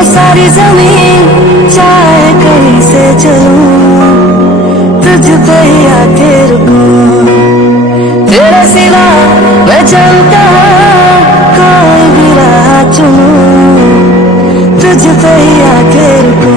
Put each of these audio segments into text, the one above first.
ये सारी जमीन चाहे कहीं से चलूं, तुझ पे ही आके रुकूं। तेरे सिवा मैं जाऊं कहाँ, कोई भी राह चुनूं, तुझ पे ही आके रुकूं।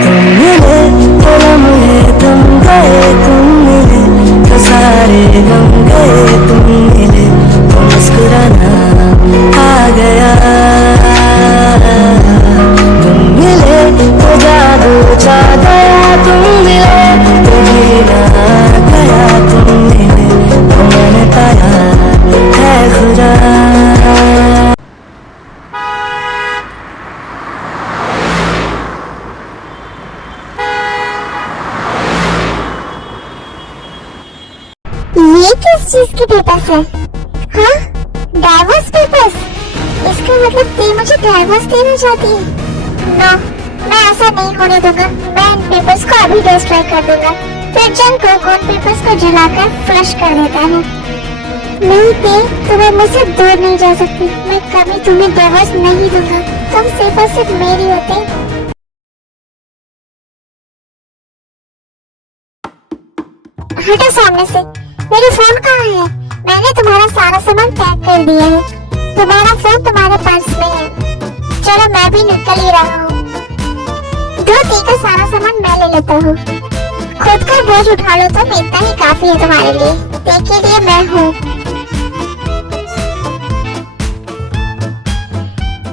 तुम मिले तो लम्हे तुम गए, तुम मिले तो सारे गम गए, तुम मिले तो मुस्कुराना आ गया। तुम मिले तो जादू छा गया, तुम मिले तो जीना गया, तुम मिले तो मैंने पाया है खुदा। ये किस चीज के पेपर्स है? हाँ, डाइवोर्स पेपर्स। इसका मतलब तू मुझे डाइवोर्स देना चाहती है? नो, मैं ऐसा नहीं होने दूंगा। मैं इन पेपर्स को अभी डिस्ट्रॉय कर दूंगा। फिर जंग को उन पेपर्स को जलाकर फ्लश कर देता है। नहीं ते, तुम्हें मुझसे दूर नहीं जा सकती। मैं कभी तुम्हें डाइवोर्स नहीं दूंगा। तुम सिर्फ और सिर्फ मेरी होते। हटो सामने से। मेरी फोन कहाँ है? मैंने तुम्हारा सारा सामान पैक कर दिया है। तुम्हारा फोन तुम्हारे पर्स में है। चलो मैं भी निकल ही रहा हूँ। दो ती का सारा सामान मैं ले लेता हूँ। खुद का बोझ उठा लो तो इतना ही काफी है तुम्हारे लिए। ते के लिए मैं हूँ।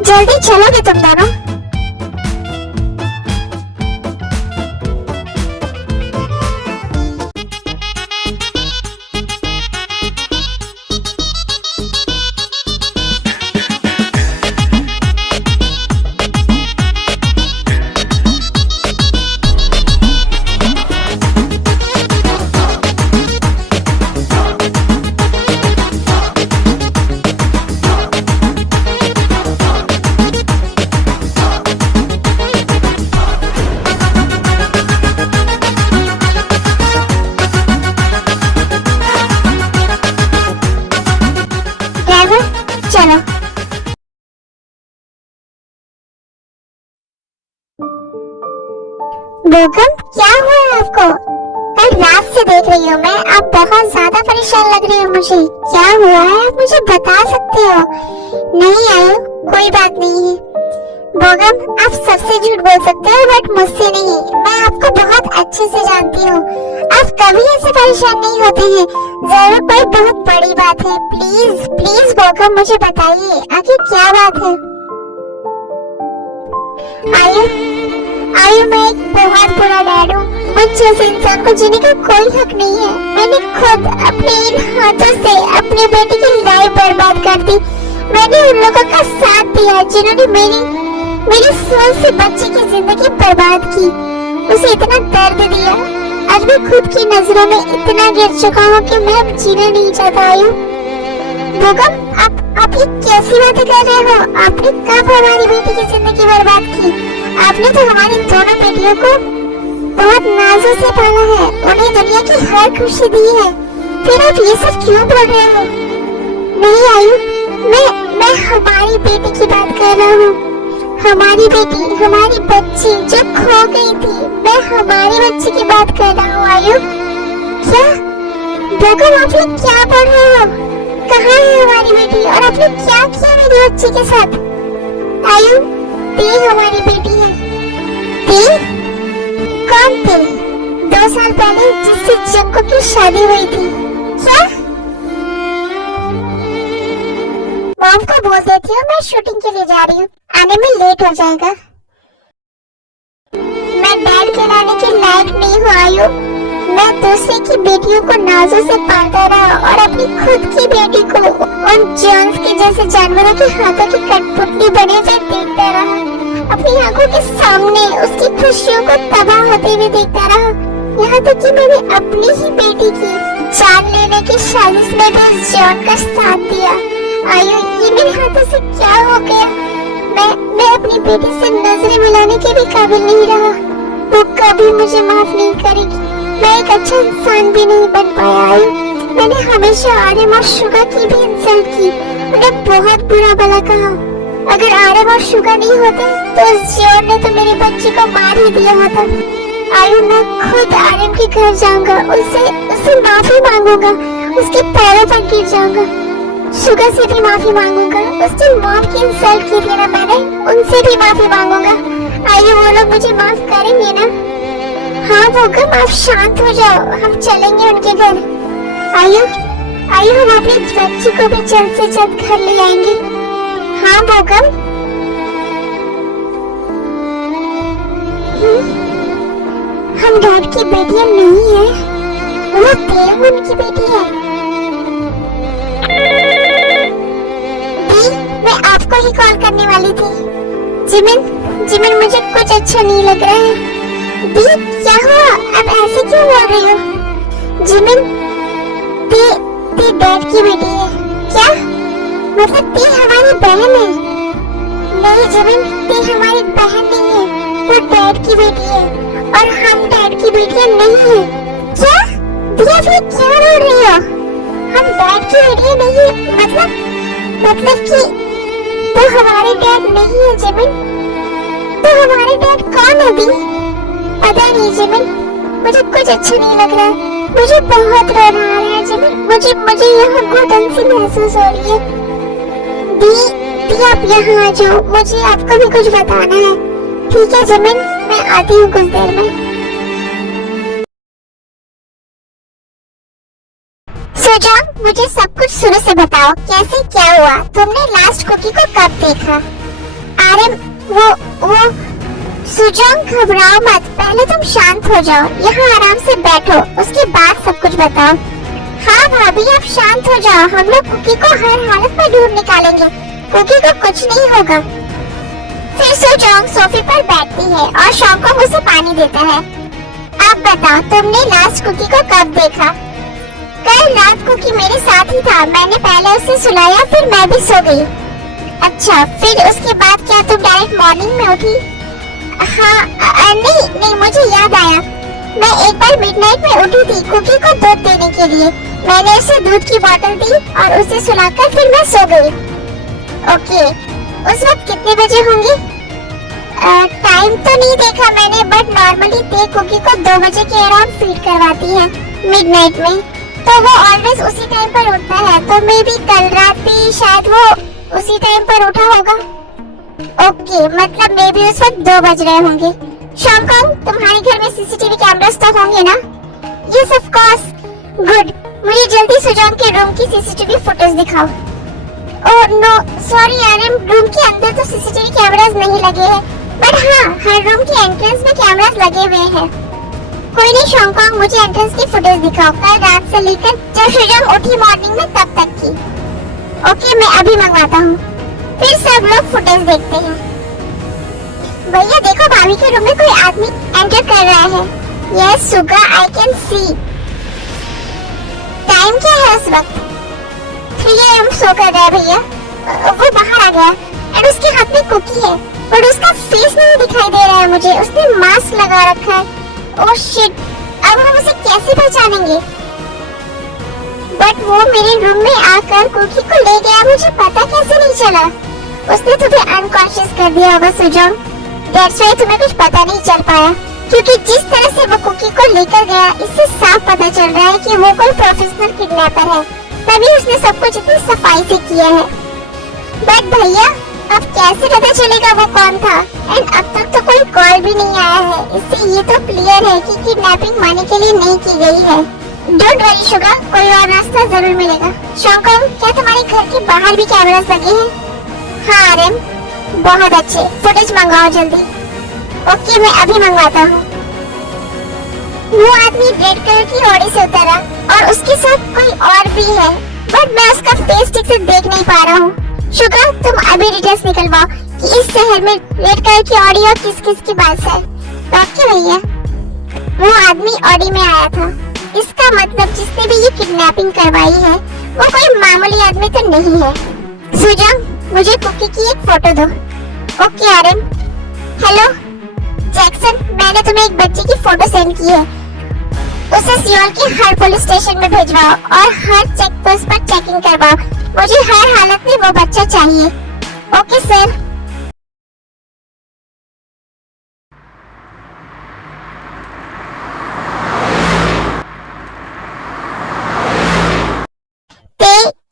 जल्दी चलोगे तुम दोनों? चलो। बोगम, क्या हुआ आपको? कल रात से देख रही हूँ मैं। आप बहुत ज्यादा परेशान लग रही हो मुझे। क्या हुआ है, आप मुझे बता सकते हो? नहीं आयो, कोई बात नहीं है। बोगम, आप सबसे झूठ बोल सकते हो बट मुझसे नहीं। मैं आपको बहुत अच्छे से जानती हूँ। आप कभी ऐसे परेशान नहीं होते हैं। जरूर कोई बहुत बड़ी बात है। प्लीज प्लीज बोगम, मुझे बताइए आखिर क्या बात है। आयु मैं एक बहुत बुरा डैड हूँ। मुझ जैसे इंसान को जीने का कोई हक नहीं है। मैंने खुद अपने इन हाथों से अपने बेटे की लाइफ बर्बाद कर दी। मैंने उन लोगों का साथ दिया जिन्होंने मेरी सोच से बच्चे की जिंदगी बर्बाद की, उसे इतना दर्द दिया। आज मैं खुद की नजरों में इतना गिर चुका हूँ कि मैं अब जीना नहीं चाहता। आयु बोगम, आप ये कैसी बातें कर रहे हो? आपने कब हमारी बेटी की जिंदगी बर्बाद की? आपने तो हमारी दोनों बेटियों को बहुत नाजों से पाला है, उन्हें दुनिया की हर खुशी दी है। फिर आप ये सब क्यों बोल रहे हो? नहीं आयु, मैं हमारी बेटी की बात कर रहा हूँ। हमारी बेटी, हमारी बच्ची जो खो गई थी। मैं हमारी बच्ची की बात कर रहा हूँ। आयु क्या? बोगम, आप लोग क्या बोल रहे हो? कहाँ है हमारी बेटी और आपने क्या किया मेरी बच्ची के साथ? आयु, ते हमारी बेटी है। ते? कौन ते? 2 साल पहले जिससे जंको की शादी हुई थी। क्या? मॉम को बोल देती हूँ मैं शूटिंग के लिए जा रही हूँ। आने में लेट हो जाएगा। मैं डैड कहलाने के लायक नहीं हूँ आयु। मैं दूसरे की बेटियों को नाजों से पालता रहा और अपनी खुद की बेटी को उन जोन्स के जैसे जानवरों के हाथों की कठपुतली बने हुए देखता रहा। अपनी आंखों के सामने उसकी खुशियों को तबाह होते हुए देखता रहा। यहाँ तक कि मैंने अपनी ही बेटी की जान लेने की साजिश में भी उस जॉन का साथ दिया। आयु, ये मेरे हाथों से क्या हो गया? मैं अपनी बेटी से नजरें मिलाने के भी काबिल नहीं रहा। वो कभी मुझे माफ नहीं करेगी। मैं एक अच्छा इंसान भी नहीं बन पाया। आयु, मैंने हमेशा आर्यन और शुगा की भी इंसल्ट की, उन्हें बहुत बुरा भला कहा। अगर आरव और शुगा नहीं होते तो उस जियोन ने तो मेरी बच्ची को मार ही दिया होता। आयु मैं खुद आर्यन के घर जाऊंगा, उससे माफी मांगूंगा, उसके पैरों पर गिर जाऊंगा, शुगा से भी माफी मांगूंगा। उस दिन मॉम की इंसल्ट की थी ना मैंने, उनसे भी माफी मांगूंगा। आयु वो लोग मुझे माफ करेंगे ना? हाँ बोगम आप शांत हो जाओ, हम चलेंगे उनके घर। आयु हम अपनी बच्ची को भी जल्द से जल्द घर ले आएंगे। हाँ बोगम। हम डैड की बेटियां नहीं है, वो देव उनकी बेटी है। दी, मैं आपको ही कॉल करने वाली थी। जिमिन मुझे कुछ अच्छा नहीं लग रहा है। दी क्या हुआ, अब ऐसे क्यों बोल रही हो? जिमिन दी डैड की बेटी है। क्या मतलब दी हमारी बहन है? नहीं जिमिन, दी हमारी बहन नहीं है, वो डैड की बेटी है और हम डैड की बेटियां नहीं है। क्या दिया भी क्या बोल रही हो? हम डैड की बेटियां नहीं है मतलब कि तो हमारे डैड नहीं है जिमिन। तो हमारे डैड कौन है दी? पता नहीं जिमिन, मुझे कुछ अच्छा नहीं लग रहा है, मुझे बहुत रोना आ रहा है जिमिन, मुझे यहाँ घुटन सी महसूस हो रही है। दी आप यहाँ आ जाओ, मुझे आपको भी कुछ बताना है। ठीक है जिमिन, मैं आती हूँ कुछ देर में। सुजांग मुझे सब कुछ शुरू से बताओ, कैसे क्या हुआ? तुमने लास्ट कुकी को कब देखा? आर्यन वो सुजांग घबराओ मत, पहले तुम शांत हो जाओ, यहाँ आराम से बैठो, उसके बाद सब कुछ बताओ। हाँ भाभी आप शांत हो जाओ, हम लोग कुकी को हर हालत में ढूंढ निकालेंगे, कुकी को कुछ नहीं होगा। फिर सुजांग सोफे पर बैठती है और शॉन्गकोंग उसे पानी देता है। अब बताओ तुमने लास्ट कुकी को कब देखा? कल रात कुकी मेरे साथ ही था, मैंने पहले उसे सुलाया, फिर मैं भी सो गई। अच्छा, फिर उसके बाद क्या तुम डायरेक्ट मॉर्निंग में उठी? हाँ नहीं मुझे याद आया, मैं एक बार मिडनाइट में उठी थी कुकी को दूध देने के लिए। मैंने उसे दूध की बोतल दी और उसे सुलाकर फिर मैं सो गई। ओके, उस वक्त कितने बजे होंगे? टाइम तो नहीं देखा मैंने, बट नॉर्मली ते कुकी को 2 बजे के अराउंड फीड करवाती है मिडनाइट में, तो वो ऑलवेज उसी टाइम पर उठता है, तो मे बी कल रात भी शायद वो उसी टाइम पर उठा होगा। ओके, मतलब मे बी उस वक्त 2 बज रहे होंगे। शॉन्गकोंग तुम्हारे घर में सीसीटीवी कैमरास तो होंगे ना? Yes of course. गुड, मुझे जल्दी सुजांग के रूम की सीसीटीवी फुटेज दिखाओ। Oh no sorry Aryan, room के अंदर तो सीसीटीवी कैमरास नहीं लगे हैं, बट हाँ हर रूम की एंट्रेंस में कैमरास लगे हुए हैं। कोई नहीं शॉन्गकोंग, मुझे एंट्रेंस की फुटेज दिखाओ, कल रात से लेकर जब सुजांग उठी मॉर्निंग में तब तक की। ओके, मैं अभी मंगवाता हूँ। फिर सब लोग फुटेज देखते हैं। भैया देखो, भाभी के रूम में कोई आदमी एंटर कर रहा है। Yes Suga, I can see. Time क्या है उस वक्त? 3 AM सो कर रहा है भैया। वो बाहर आ गया और उसके हाथ में कुकी है, पर उसका फेस नहीं दिखाई दे रहा है मुझे, उसने मास्क लगा रखा है। ओह शिट, अब हम उसे कैसे पहचानेंगे? बट वो मेरे रूम में आकर कुकी को ले गया, मुझे पता कैसे नहीं चला? उसने तुम्हें अनकॉन्शियस कर दिया होगा सुजांग, दैट्स व्हाई तुम्हें कुछ पता नहीं चल पाया, क्योंकि जिस तरह से वो कुकी को लेकर गया, इससे साफ पता चल रहा है कि वो कोई प्रोफेशनल किडनैपर है, तभी उसने सब कुछ इतनी सफाई से किया है। बट भैया अब कैसे पता चलेगा वो कौन था? एंड अब तक तो कोई कॉल भी नहीं आया है, इससे ये तो क्लियर है कि किडनैपिंग मनी के लिए नहीं की गई है। डोंट वरी शुगा, कोई और रास्ता जरूर मिलेगा। शॉन्गकोंग, क्या तुम्हारे घर के बाहर भी कैमरास लगे हैं? हाँ आर्यन, बहुत अच्छे, फुटेज मंगवाओ जल्दी। ओके, मैं अभी मंगवाता हूँ। वो आदमी रेड कलर की ऑडी से उतरा और उसके साथ कोई और भी है, बट मैं उसका फेस ठीक से देख नहीं पा रहा हूँ। शुगा, तुम अभी डिटेल्स निकलवाओ कि इस शहर में रेड कलर की ऑडी और किस किस की बस है। ओके भैया। वो आदमी ऑडी में आया था, इसका मतलब जिसने भी ये किडनैपिंग करवाई है वो कोई मामूली आदमी तो नहीं है। सुजांग, मुझे कुकी की एक फोटो दो। ओके आर्यन। हेलो जैक्सन, मैंने तुम्हें एक बच्चे की फोटो सेंड की है, उसे सियोल के हर पुलिस स्टेशन में भेजवाओ और हर चेक पोस्ट पर चेकिंग करवाओ, मुझे हर हालत में वो बच्चा चाहिए। Okay sir.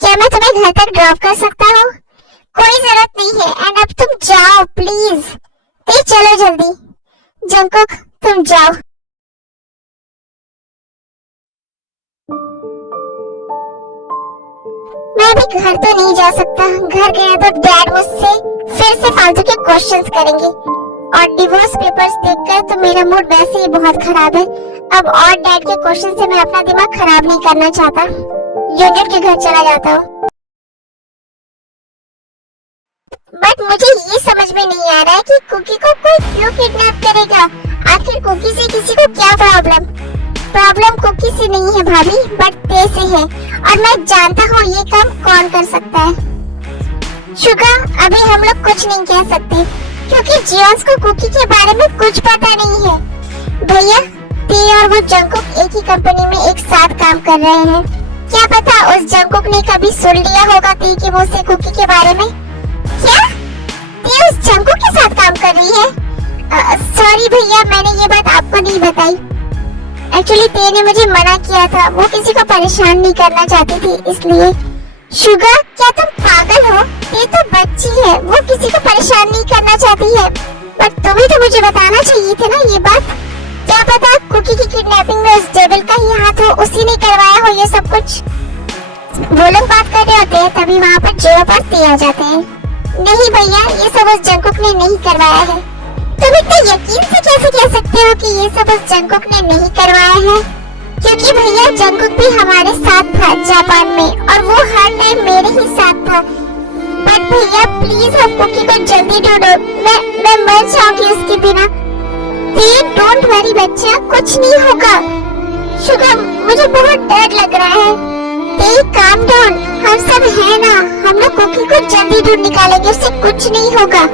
क्या मैं तुम्हें घर तक ड्रॉप कर सकता हूँ? कोई जरूरत नहीं है एंड अब तुम जाओ प्लीज। चलो जल्दी। जंगकुक तुम जाओ। मैं अभी घर तो नहीं जा सकता। घर गया तो डैड मुझसे फिर से फालतू के क्वेश्चंस करेंगे और डिवोर्स पेपर्स देखकर तो मेरा मूड वैसे ही बहुत खराब है। अब और डैड के क्वेश्चन से मैं अपना दिमाग खराब नहीं करना चाहता। यूनिट के घर चला जाता हूँ। बट मुझे ये समझ में नहीं आ रहा है कि कुकी को कोई क्यों किडनैप करेगा। आखिर कुकी से किसी को क्या प्रॉब्लम? प्रॉब्लम कुकी से नहीं है भाभी, बट ते से है और मैं जानता हूँ ये काम कौन कर सकता है। शुगा अभी हम लोग कुछ नहीं कह सकते क्योंकि जियोन्स को कुकी के बारे में कुछ पता नहीं है। भैया ते और वो जंगकुक एक ही कंपनी में एक साथ काम कर रहे हैं। क्या पता उस जंगकुक ने कभी सुन लिया होगा ते के मुंह से कुकी के बारे में। क्या ते उस जंगकुक के साथ काम कर रही है? सॉरी भैया, मैंने ये बात आपको नहीं बताई। एक्चुअली ते ने मुझे मना किया था, वो किसी को परेशान नहीं करना चाहती थी इसलिए। शुगा क्या तुम पागल हो? ये तो बच्ची है, वो किसी को परेशान नहीं करना चाहती है। पर तुम्हें तो मुझे बताना चाहिए था ना ये बात। क्या पता कुकी की किडनैपिंग में उस डेविल का ही हाथ हो, उसी ने करवाया हो ये सब कुछ। वो लोग बात कर रहे होते हैं तभी वहाँ पर जियो पर ते आ जाते हैं। नहीं भैया, ये सब उस जंगकुक ने नहीं करवाया है। तुम इतना यकीन से कैसे कह सकते हो कि ये सब उस जंगकुक ने नहीं करवाया है? क्योंकि भैया जंगकुक भी हमारे साथ था जापान में और वो हर टाइम मेरे ही साथ था। बट भैया प्लीज हम कुकी को जल्दी ढूंढो, मैं मर जाऊंगी उसके बिना। डोंट वरी बच्चा, कुछ नहीं होगा। शुगा मुझे बहुत डर लग रहा है। काम डाउन, हम सब है ना, हम लोग कुकी को जल्दी ढूंढ निकालेंगे, उससे कुछ नहीं होगा।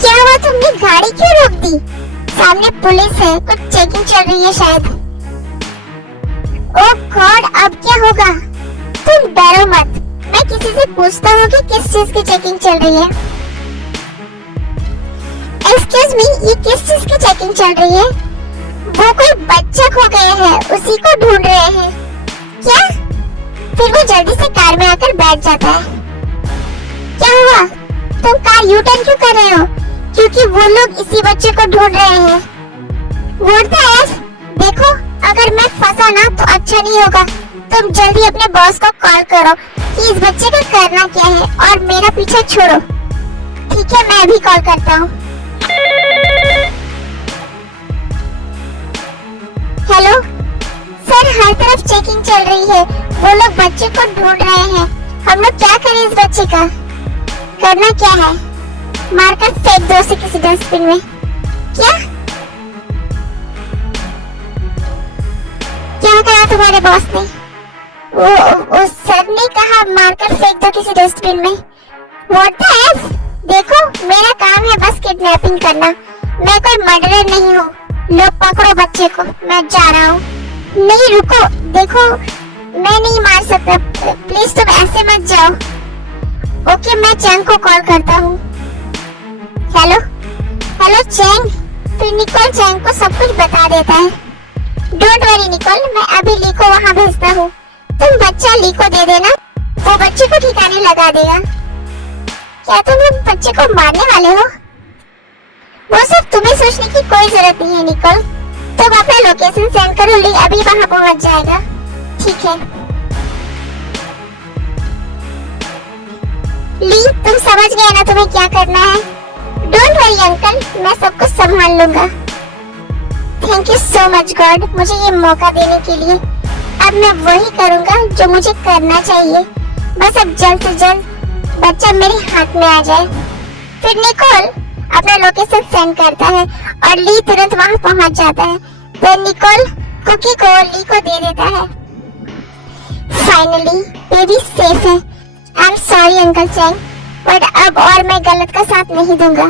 क्या हुआ, तुमने गाड़ी क्यों रोक दी? सामने पुलिस है, कुछ चेकिंग चल रही है शायद। ओह गॉड, अब क्या होगा? तुम डरो मत, मैं किसी से पूछता हूँ कि किस चीज की चेकिंग चल रही है। एक्सक्यूज मी, ये किस चीज की चेकिंग चल रही है? वो कोई बच्चा खो गया है, उसी को ढूंढ रहे हैं। क्या? फिर वो जल्दी से कार में आकर बैठ जाता है। क्या हुआ? तुम कार यू टर्न क्यों कर रहे हो? क्योंकि वो लोग इसी बच्चे को ढूंढ रहे हैं। What the F? देखो, अगर मैं फंसा ना तो अच्छा नहीं होगा। तुम जल्दी अपने बॉस को कॉल करो कि इस बच्चे का करना क्या है और मेरा पीछा छोड़ो। ठीक है, मैं अभी कॉल करता हूँ। हेलो सर, हर तरफ चेकिंग चल रही है, वो लोग बच्चे को ढूंढ रहे हैं। हम लोग क्या करें इस बच्चे का? करना क्या है? मारकर फेंक दो उसे किसी डस्टबिन में। क्या क्या कहा तुम्हारे बॉस ने? वो सर ने कहा मारकर फेंक दो किसी डस्टबिन में। What the F? देखो, मेरा काम है बस किडनैपिंग करना, मैं कोई मर्डरर नहीं हूँ। लो पकड़ो बच्चे को, मैं जा रहा हूँ। नहीं रुको, देखो मैं नहीं मार सकता, प्लीज तुम ऐसे मत जाओ। ओके, मैं चैंग को कॉल करता हूँ। Hello hello Chang. फिर निकोल चैंग को सब कुछ बता देता है। डोंट वरी निकोल, मैं अभी ली को वहाँ भेजता हूँ। तुम बच्चा ली को दे देना, वो बच्चे को ठिकाने लगा देगा। क्या तुम लोग बच्चे को मारने वाले हो? वो सब तुम्हें सोचने की कोई जरूरत नहीं है निकोल। तुम अपना लोकेशन सेंड करो, ली अभी वहाँ पहुँच जाएगा। ठीक है ली, तुम समझ गए ना तुम्हें क्या करना है? डोंट वरी अंकल, मैं सब कुछ संभाल लूंगा। Thank you so much God, मुझे ये मौका देने के लिए। अब मैं वही करूंगा जो मुझे करना चाहिए। बस अब जल्द से जल्द बच्चा मेरे हाथ में आ जाए। फिर निकोल अपना लोकेशन सेंड करता है और ली तुरंत वहां पहुंच जाता है। तो निकोल कुकी को ली को दे देता है। फाइनली बेबी सेफ है। I am sorry uncle Chang, but अब और मैं गलत का साथ नहीं दूंगा।